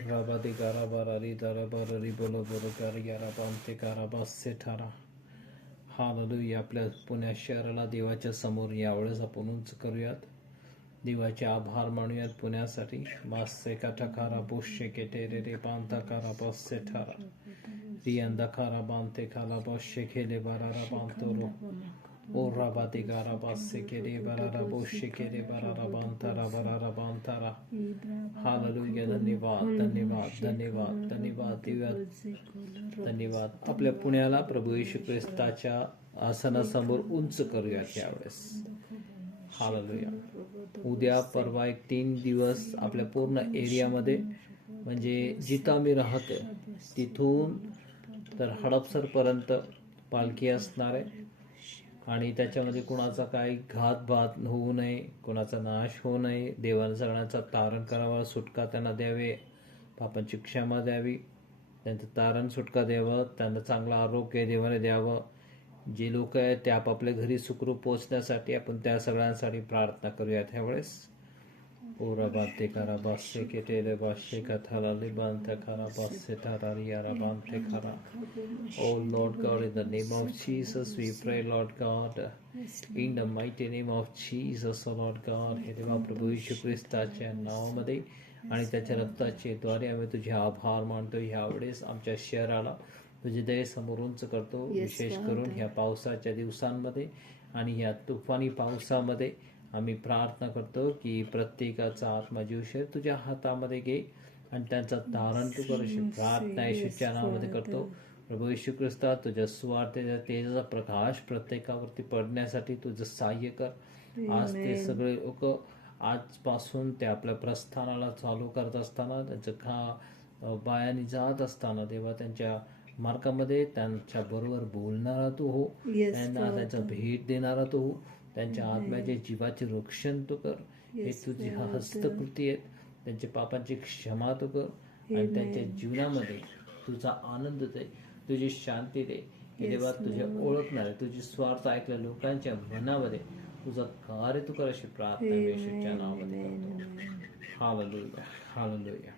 Rabadi Garabarari Darabarari Boloborogari Yarabante Garabasse ठरा. Hallelujah. आपल्या पुण्या शहराला देवाच्या समोर यावेळेस आपण उंच करूयात. देवाचे आभार मानूयात पुण्यासाठी. बासे काठाकारा बोशे केटे रे रे बांधा कारा बसे ठरा रियांदा खारा बांधते खाला बशे खेले बारारा बांधतो ओ राबाती गारा बासे केरे बारारा बोशे केरे बारारा बांधारा बारारा बांधारा. हालेलुया. धन्यवाद धन्यवाद धन्यवाद धन्यवाद देवात धन्यवाद. आपल्या पुण्याला प्रभू येशू ख्रिस्ताच्या आसनासमोर उंच करूयात यावेळेस. हालेलुया. उद्या परवा एक 3 दिवस आपल्या पूर्ण एरियामध्ये म्हणजे जिथं आम्ही राहतो तिथून तर हडपसरपर्यंत पालखी असणार आहे. आणि त्याच्यामध्ये कुणाचा काही घातपात होऊ नये, कुणाचा नाश होऊ नये. देवाने सगळ्यांचा तारण करावा, सुटका त्यांना द्यावे, पापांची क्षमा द्यावी, त्यांचं तारण सुटका द्यावं, त्यांना चांगलं आरोग्य देवाने द्यावं. जे लोक आहेत ते आपापल्या घरी सुखरूप पोहोचण्यासाठी आपण त्या सगळ्यांसाठी प्रार्थना करूयात ह्यावेळेस. ओरा बांधते करा बासे केटे बाशे कथाला बांधते खरा बासे थारा बांधते खरा. O lord God, in the name of Jesus we pray lord God, in the mighty name of Jesus O lord God. हे देवा प्रभू येशू ख्रिस्ताच्या नावामध्ये आणि त्याच्या रक्ताचे द्वारे आम्ही तुझे आभार मानतो. ह्यावेळेस आमच्या शहराला तुझे दये समोर उंच करतो. विशेष करून ह्या पावसाच्या दिवसांमध्ये आणि ह्या तुफानी पावसामध्ये आम्ही प्रार्थना करतो की प्रत्येकाचा आत्मा जीवशे तुझ्या हातामध्ये घे आणि त्यांचा तारण तू कर. अशी प्रार्थना येशूच्या नावामध्ये करतो. प्रभू येशू ख्रिस्ता, तुझ्या स्वार्थाच्या तेजाचा प्रकाश प्रत्येकावरती पडण्यासाठी तुझं सहाय्य कर. आज ते सगळे लोक आजपासून ते आपल्या प्रस्थानाला चालू करत असताना, त्यांचं बायानी जात असताना देवा त्यांच्या मार्गामध्ये त्यांच्या बरोबर बोलणारा तू हो, त्यांना त्यांचा भेट देणारा तू हो, त्यांच्या आत्म्याचे जीवाचे रक्षण तू कर. हे तुझी हस्तकृती आहेत. त्यांच्या पापांची क्षमा तू कर आणि त्यांच्या जीवनामध्ये तुझा आनंद दे, तुझी शांती दे. देवा तुझे ओळखणारे, तुझी स्वार्थ ऐकल्या लोकांच्या मनामध्ये तुझं कार्य तू कर. अशी प्रार्थना येशूच्या नावामध्ये करतो. Hallelujah hallelujah.